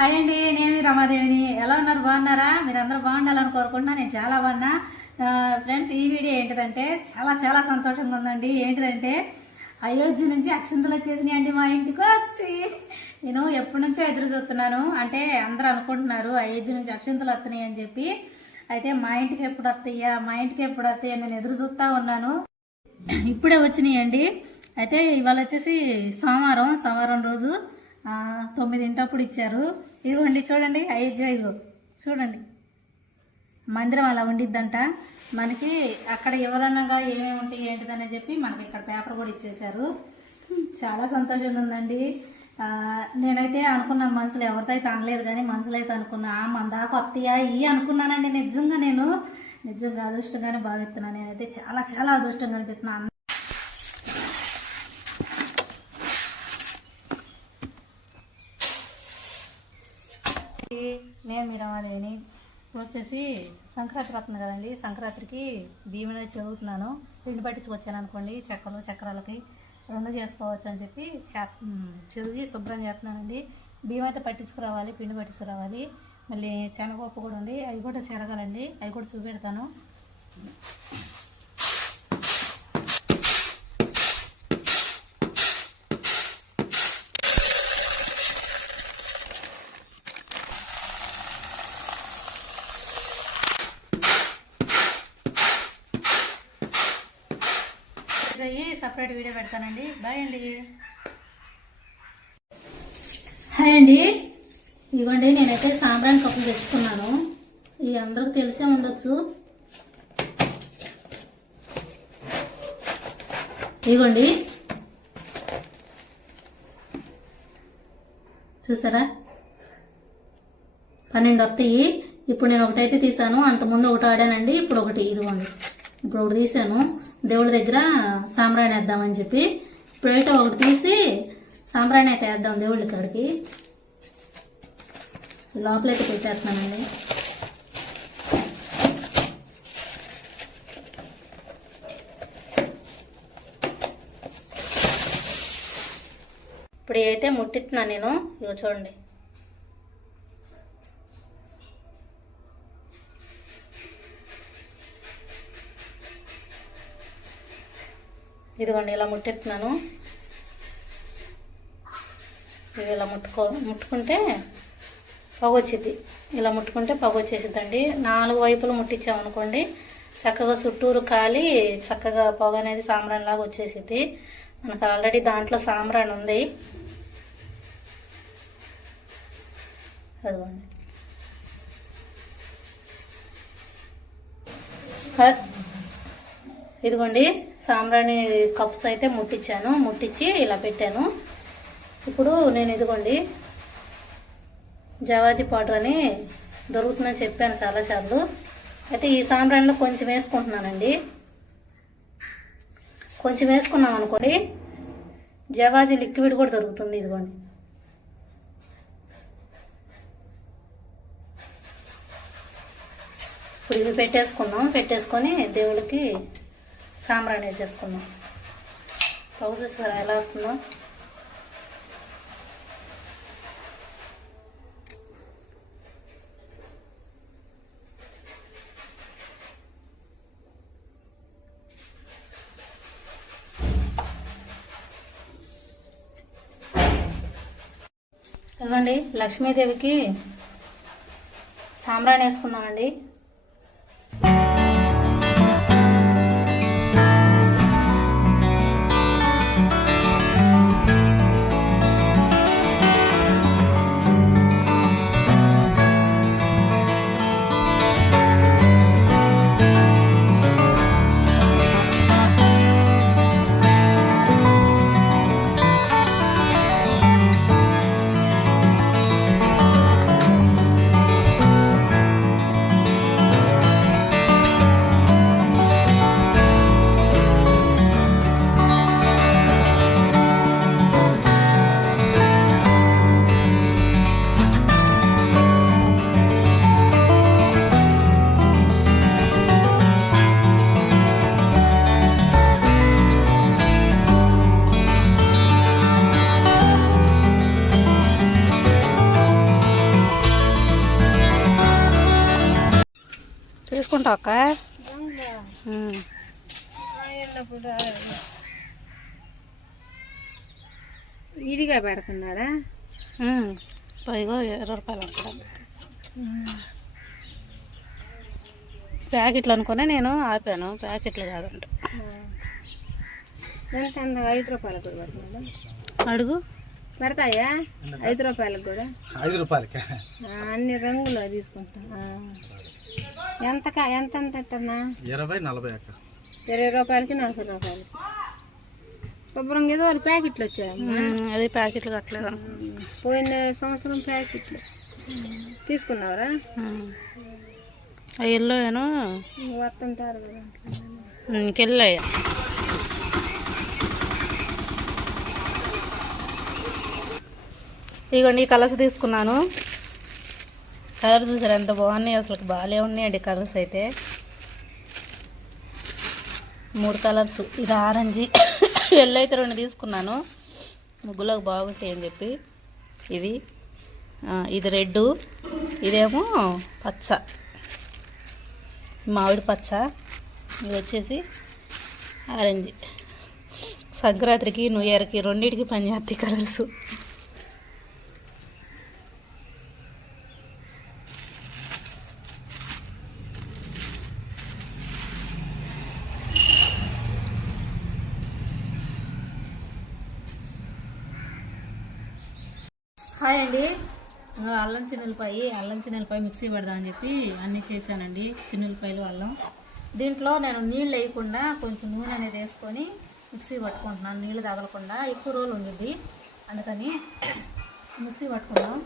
Hi అండి నేను రమాదేవిని. ఎలా ఉన్నారు? బాగున్నారా? మీరు అందరూ బాగుండాలని కోరుకుంటున్నా. నేను చాలా బాగున్నా. ఫ్రెండ్స్ ఈ వీడియో ఏంటిదంటే చాలా చాలా సంతోషంగా ఉందండి. ఏంటిదంటే అయోధ్య నుంచి అక్షంతలు వచ్చేసినాయండి మా ఇంటికి వచ్చి. నేను ఎప్పటి నుంచో ఎదురు చూస్తున్నాను. అంటే అందరూ అనుకుంటున్నారు అయోధ్య నుంచి అక్షంతలు వస్తున్నాయి అని చెప్పి. అయితే మా ఇంటికి ఎప్పుడు వస్తాయా? మా ఇంటికి ఎప్పుడు వస్తాయా నేను ఎదురు చూస్తూ ఉన్నాను. ఇప్పుడే వచ్చినాయండి. అయితే ఇవాళ వచ్చేసి సోమవారం సోమవారం రోజు తొమ్మిదింటప్పుడు ఇచ్చారు. ఇదిగోండి చూడండి ఐదు ఐదు. చూడండి. మందిరం అలా ఉండిద్దంట. మనకి అక్కడ ఎవరనగా ఏమేమి ఉంటాయి ఏంటిదని చెప్పి మనకి ఇక్కడ పేపర్ కూడా ఇచ్చేసారు చాలా సంతోషంగా ఉందండి. నేనైతే అనుకున్నాను మనసులో ఎవరితో అయితే అనలేదు కానీ మనసులో అయితే అనుకున్నా మన దాకా వస్తాయా ఇవి అనుకున్నానండి నిజంగా నేను. నిజంగా అదృష్టంగానే భావిస్తున్నాను నేనైతే చాలా చాలా అదృష్టంగా అనిపిస్తున్నాను నేను మీ అదేని ఇప్పుడు వచ్చేసి సంక్రాంతి వస్తుంది కదండి. సంక్రాంతికి బియ్యం చదువుతున్నాను. పిండి పట్టించుకొచ్చాను అనుకోండి. చెక్కలు చక్రాలకి రెండు చేసుకోవచ్చు అని చెప్పి చదివి చెరిగి శుభ్రం చేస్తున్నానండి. బియ్యం అయితే పట్టించుకురావాలి పిండి పట్టించుకురావాలి. మళ్ళీ శనగపప్పు కూడా ఉంది. అవి కూడా చెరగాలండి. అవి కూడా చూపెడతాను. సపరేట్ వీడియో పెడతానండి. బాయ్ అండి. హాయ్ అండి. ఇదిగోండి నేనైతే సాంబ్రాణి కప్పులు తెచ్చుకున్నాను. ఇది అందరికి తెలిసే ఉండొచ్చు. ఇదిగోండి చూసారా? పన్నెండు వస్తాయి. ఇప్పుడు నేను ఒకటైతే తీసాను. అంతకుముందు ఒకటి ఆడానండి. ఇప్పుడు ఒకటి ఇదిగోండి. ఇప్పుడు ఒకటి తీసాను. దేవుడి దగ్గర సాంబ్రాణి వేద్దామని చెప్పి ఇప్పుడైతే ఒకటి తీసి సాంబ్రాణి అయితే వేద్దాం దేవుడి కాడికి లోపలైతే పెట్టేస్తున్నానండి. ఇప్పుడు అయితే ముట్టిస్తున్నాను నేను. ఇవి చూడండి. ఇదిగోండి ఇలా ముట్టెత్తున్నాను ఇది ఇలా ముట్టుకో ముట్టుకుంటే పొగ ఇలా ముట్టుకుంటే పగొచ్చేసిద్దండి. నాలుగు వైపులు ముట్టించామనుకోండి చక్కగా చుట్టూరు కాలి చక్కగా పొగ అనేది సాంబ్రాన్ లాగా వచ్చేసిద్ది. మనకు ఆల్రెడీ దాంట్లో సాంబ్రాన్ ఉంది. అదిగోండి. ఇదిగోండి. సాంబ్రాణి కప్స్ అయితే ముట్టించాను ముట్టించి ఇలా పెట్టాను. ఇప్పుడు నేను ఇదిగోండి జవాజీ పౌడర్ అని దొరుకుతుందని చెప్పాను చాలాసార్లు అయితే ఈ సాంబ్రాణిలో కొంచెం వేసుకుంటున్నానండి. కొంచెం వేసుకున్నాం అనుకోండి జవాజీ లిక్విడ్ కూడా దొరుకుతుంది ఇదిగోండి. ఇప్పుడు ఇవి పెట్టేసుకున్నాం పెట్టేసుకొని దేవుడికి సాంబ్రాణి వేసేసుకున్నాం పొగ చూసారా ఎలా వస్తుందో. ఇవ్వండి లక్ష్మీదేవికి సాంబ్రాణి వేసుకుందామండి. పెట్టుకుంటావు అక్క. ఇదిగా పెడుతున్నాడా. పైగా ఇరవై రూపాయలు అక్కడ ప్యాకెట్లు అనుకునే నేను ఆపాను. ప్యాకెట్లు కాదంట. ఐదు రూపాయలకు కూడా పెడుతున్నాడా? అడుగు. పెడతాయా? ఐదు రూపాయలకు కూడా? ఐదు రూపాయలకి. అన్ని రంగులు తీసుకుంటా. ఆ. ఎంత ఎంత ఎంత ఎత్తన్నా ఇరవై నలభై అక్క. ఇరవై రూపాయలకి నలభై రూపాయలకి. శుభ్రంగా ఏదో ఒక ప్యాకెట్లు వచ్చాయమ్మా అదే ప్యాకెట్లు కట్టలేదు. పోయిన సంవత్సరం ప్యాకెట్లు. తీసుకున్నావరా? ఆ ఎల్లో ఏను? వస్తుంటారు కదా. ఇంకెళ్ళాయి ఇదిగోండి ఈ కలర్స్ తీసుకున్నాను. కలర్ చూసారు? ఎంత బాగున్నాయి. అసలు బాగాలే ఉన్నాయండి కలర్స్ అయితే. మూడు కలర్స్. ఇది ఆరెంజ్. ఎల్లో అయితే రెండు తీసుకున్నాను. ముగ్గులోకి బాగుంటాయి అని చెప్పి. ఇది ఇది రెడ్ ఇదేమో పచ్చ. మామిడి పచ్చ. ఇది వచ్చేసి ఆరెంజ్. సంక్రాంతికి న్యూ ఇయర్కి రెండింటికి పనిచేస్తాయి కలర్స్ హాయ్ అండి ఇంకో అల్లం చిన్నులపాయి అల్లం చిన్నులపాయి మిక్సీ పెడదామని చెప్పి అన్నీ చేశానండి. చిన్నులపాయలు అల్లం. దీంట్లో నేను నీళ్ళు వేయకుండా కొంచెం నూనె అనేది వేసుకొని మిక్సీ పట్టుకుంటున్నాను. నీళ్ళు తగలకుండా ఎక్కువ రోజులు ఉండిద్ది. అందుకని మిక్సీ పట్టుకున్నాం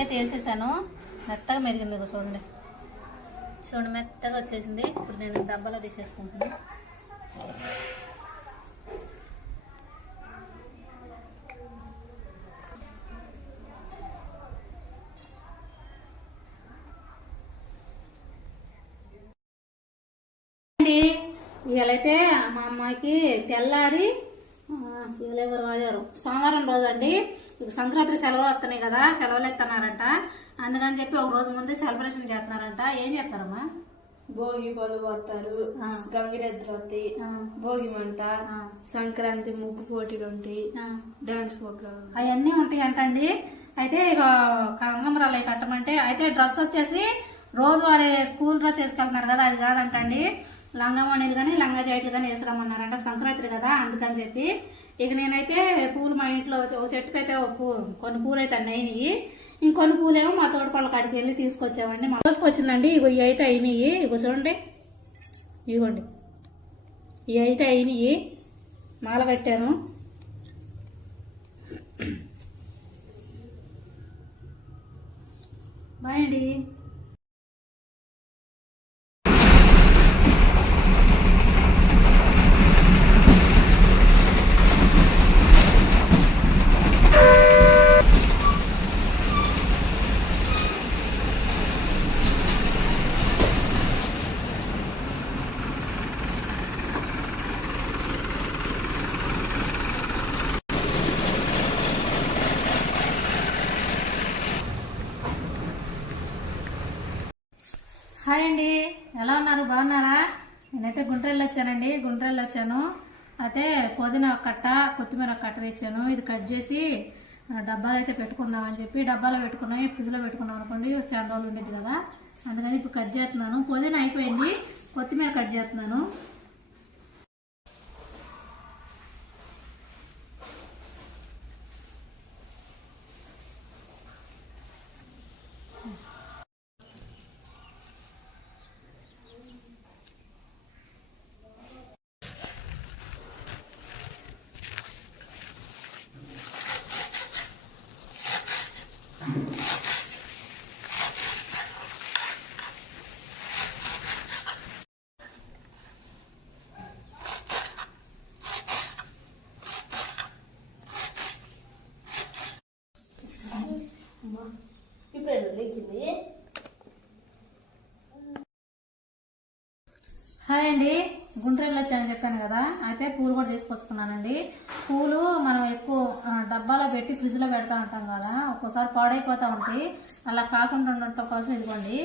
అయితే వేసేసాను మెత్తగా మెరిగింది చూడండి. చూడండి మెత్తగా వచ్చేసింది. ఇప్పుడు నేను డబ్బాలో తీసేసుకుంటున్నాను అండి ఇవాళైతే మా అమ్మాయికి తెల్లారి ఇవాళ ఎవరు సోమవారం రోజు అండి. ఇక సంక్రాంతి సెలవులు వస్తున్నాయి కదా సెలవులు ఇస్తున్నారంట. అందుకని చెప్పి ఒక రోజు ముందు సెలబ్రేషన్ చేస్తున్నారంట. ఏం చేస్తారమ్మా? భోగి పళ్ళు పోతారు ఆ, భోగి మంట సంక్రాంతి ముగ్గు పోటీలు ఉంటాయి. డాన్స్ ప్రోగ్రామ్ అవన్నీ ఉంటాయి అంటండి అయితే ఇక కంగమరాలు కట్టమంటే అయితే డ్రెస్ వచ్చేసి రోజు వారి స్కూల్ డ్రెస్ వేసుకెళ్తున్నారు కదా అది కాదంటండి. లంగామణిలు కానీ లంగా జాకెట్లు కానీ వేసుకురమ్మన్నారంట సంక్రాంతి కదా అందుకని చెప్పి. ఇక నేనైతే పూలు మా ఇంట్లో ఒక చెట్టుకైతే కొన్ని పూలు అయితే అయినాయి ఇంకొన్ని పూలేమో మా తోటపళ్ళ కాడికి వెళ్ళి తీసుకొచ్చామండి. మా తీసుకొచ్చిందండి ఇగో ఇవి అయితే అయినాయి. ఇగో చూడండి. ఇగోండి. ఇవి అయితే అయినాయి. మాల కట్టాను. బాయ్ అండి హాయ్ అండి ఎలా ఉన్నారు బాగున్నారా నేనైతే గుండ్రల్లో వచ్చాను. అయితే పుదీనా కట్ట కొత్తిమీర కట్ట తెచ్చాను. ఇది కట్ చేసి డబ్బాలు డబ్బాలో అయితే పెట్టుకుందామని చెప్పి డబ్బాలో పెట్టుకున్నాం ఫ్రిడ్జ్లో పెట్టుకున్నాం అనుకోండి చాలా రోజులు ఉండేది కదా. అందుకని ఇప్పుడు కట్ చేస్తున్నాను. పుదీనా అయిపోయింది. కొత్తిమీర కట్ చేస్తున్నాను. హాయ్ అండి. గుంటూరులో వచ్చాయని చెప్పాను కదా. అయితే పూలు కూడా తీసుకొచ్చుకున్నానండి. పూలు మనం ఎక్కువ డబ్బాలో పెట్టి ఫ్రిడ్జ్లో పెడతా ఉంటాం కదా. ఒక్కోసారి పాడైపోతూ ఉంటాయి. అలా కాకుండా ఉండటం కోసం ఇదిగోండి.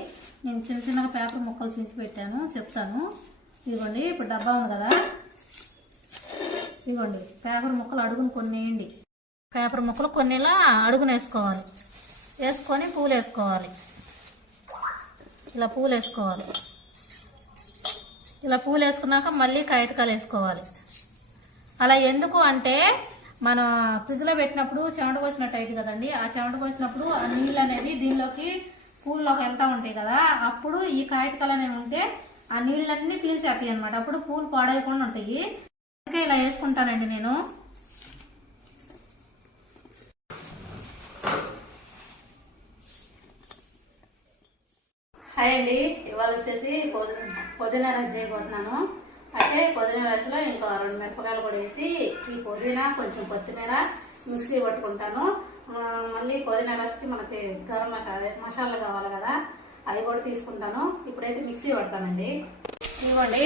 నేను చిన్న చిన్నగా పేపర్ ముక్కలు చించి పెట్టాను. చెప్తాను. ఇదిగోండి ఇప్పుడు డబ్బా ఉంది కదా. ఇదిగోండి పేపర్ ముక్కలు అడుగును కొన్ని వేయండి పేపర్ ముక్కలు కొన్నిలా అడుగున వేసుకోవాలి. వేసుకొని పూలు వేసుకోవాలి. ఇలా పూలు వేసుకోవాలి. ఇలా పూలు వేసుకున్నాక మళ్ళీ కాగితకాలు వేసుకోవాలి. అలా ఎందుకు అంటే మనం ఫ్రిడ్జ్లో పెట్టినప్పుడు చెమట పోసినట్టు అయింది కదండి. ఆ చెమట పోసినప్పుడు ఆ నీళ్ళు అనేవి దీనిలోకి పూల్లోకి వెళ్తూ ఉంటాయి కదా. అప్పుడు ఈ కాగితకాలు అనేవి ఉంటే ఆ నీళ్ళన్నీ పీల్చేస్తాయి అనమాట అప్పుడు పూలు పాడైకుండా ఉంటాయి. అందుకే ఇలా వేసుకుంటానండి నేను. హాయ్ అండి. ఇవాళ వచ్చేసి పుదీనా పుదీనా రైస్ చేయబోతున్నాను. అయితే పుదీనా రైస్లో ఇంకా రెండు మిరపకాయలు కూడా వేసి ఈ పుదీనా కొంచెం కొత్తిమీర మిక్సీ పట్టుకుంటాను. మళ్ళీ పుదీనా రైస్కి మనకి గరం మసాలా మసాలా కావాలి కదా అవి కూడా తీసుకుంటాను. ఇప్పుడైతే మిక్సీ పడతానండి. ఇవ్వండి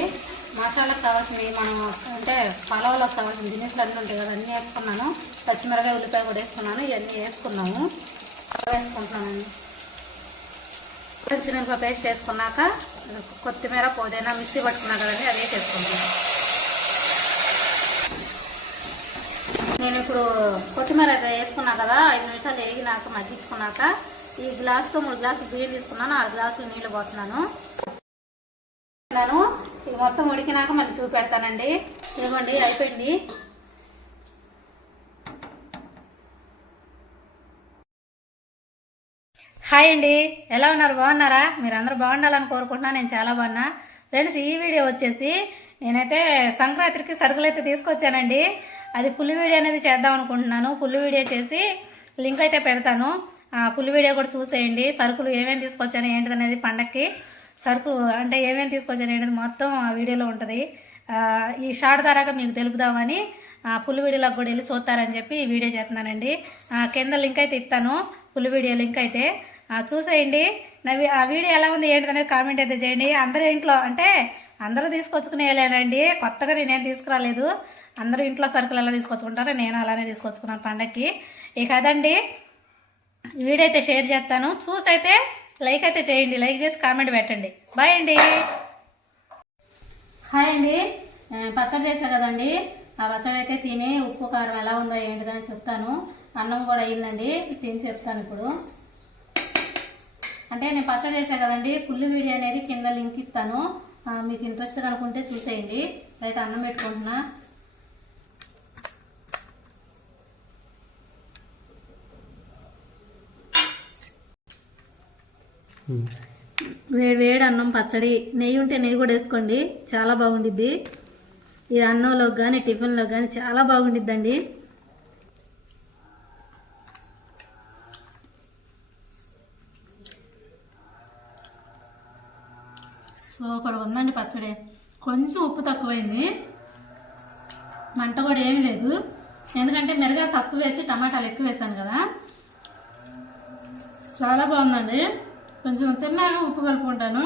మసాలాకు కావాల్సినవి మనం అంటే పలావులోకి కావాల్సిన దినుసులు అన్నీ ఉంటాయి కదా అన్నీ వేసుకున్నాను. పచ్చిమిరకాయ ఉల్లిపాయ కూడా వేసుకున్నాను. ఇవన్నీ వేసుకున్నాము. వేసుకుంటున్నానండి పచ్చిమిరప పేస్ట్ వేసుకున్నాక కొత్తిమీర పుదీనా మిక్సీ పట్టుకున్నా కదండి అదే చేసుకుంటాను నేను ఇప్పుడు కొత్తిమీర అయితే వేసుకున్నా కదా ఐదు నిమిషాలు వేగినాక మగ్గించుకున్నాక ఈ గ్లాస్తో మూడు గ్లాసులు బియ్యం తీసుకున్నాను ఆరు గ్లాసులు నీళ్ళు పోతున్నాను నేను ఇది మొత్తం ఉడికినాక మళ్ళీ చూపెడతానండి. ఇవ్వండి అయిపోయింది. హాయ్ అండి. ఎలా ఉన్నారు? బాగున్నారా? మీరు అందరూ బాగుండాలని కోరుకుంటున్నా. నేను చాలా బాగున్నా. ఫ్రెండ్స్ ఈ వీడియో వచ్చేసి నేనైతే సంక్రాంతికి సరుకులు అయితే తీసుకొచ్చానండి. అది ఫుల్ వీడియో అనేది చేద్దాం అనుకుంటున్నాను. ఫుల్ వీడియో చేసి లింక్ అయితే పెడతాను. ఫుల్ వీడియో కూడా చూసేయండి. సరుకులు ఏమేమి తీసుకొచ్చాను ఏంటిది అనేది పండక్కి. సరుకులు అంటే ఏమేమి తీసుకొచ్చాను ఏంటిది మొత్తం ఆ వీడియోలో ఉంటుంది. ఈ షార్ట్ ద్వారా మీకు తెలుపుదామని ఫుల్ వీడియోలోకి కూడా వెళ్ళి చూస్తారని చెప్పి ఈ వీడియో చేస్తున్నానండి. కింద లింక్ అయితే ఇస్తాను. ఫుల్ వీడియో లింక్ అయితే. చూసేయండి. నా ఆ వీడియో ఎలా ఉంది ఏంటిదనేది కామెంట్ అయితే చేయండి. అందరూ ఇంట్లో అంటే అందరూ తీసుకొచ్చుకునేలేనండి కొత్తగా నేనేం తీసుకురాలేదు. అందరూ ఇంట్లో సరుకులు ఎలా తీసుకొచ్చుకుంటారో నేను అలానే తీసుకొచ్చుకున్నాను పండక్కి. ఇక అదండి. వీడియో అయితే షేర్ చేస్తాను. చూసి అయితే లైక్ అయితే చేయండి. లైక్ చేసి కామెంట్ పెట్టండి. బాయ్ అండి. హాయ్ అండి. పచ్చడి చేసా కదండి. ఆ పచ్చడి అయితే తిని ఉప్పు కారం ఎలా ఉందో ఏంటిదని చెప్తాను. అన్నం కూడా అయ్యిందండి తిని చెప్తాను ఇప్పుడు. అంటే నేను పచ్చడి చేసాను కదండి ఫుల్ వీడియో అనేది కింద లింక్ ఇస్తాను. మీకు ఇంట్రెస్ట్ కనుకుంటే చూసేయండి. అయితే అన్నం పెట్టుకుంటున్నా. వేడి వేడి అన్నం పచ్చడి. నెయ్యి ఉంటే నెయ్యి కూడా వేసుకోండి. చాలా బాగుండిద్ది. ఇది అన్నంలో కానీ టిఫిన్లో కానీ చాలా బాగుండిద్దండి. సూపర్ ఉందండి పచ్చడి. కొంచెం ఉప్పు తక్కువైంది. మంట కూడా ఏమీ లేదు. ఎందుకంటే మిరగాయలు తక్కువ వేసి టమాటాలు ఎక్కువ వేసాను కదా. చాలా బాగుందండి. కొంచెం తిన్నాక ఉప్పు కలుపుకుంటాను.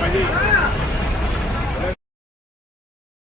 పది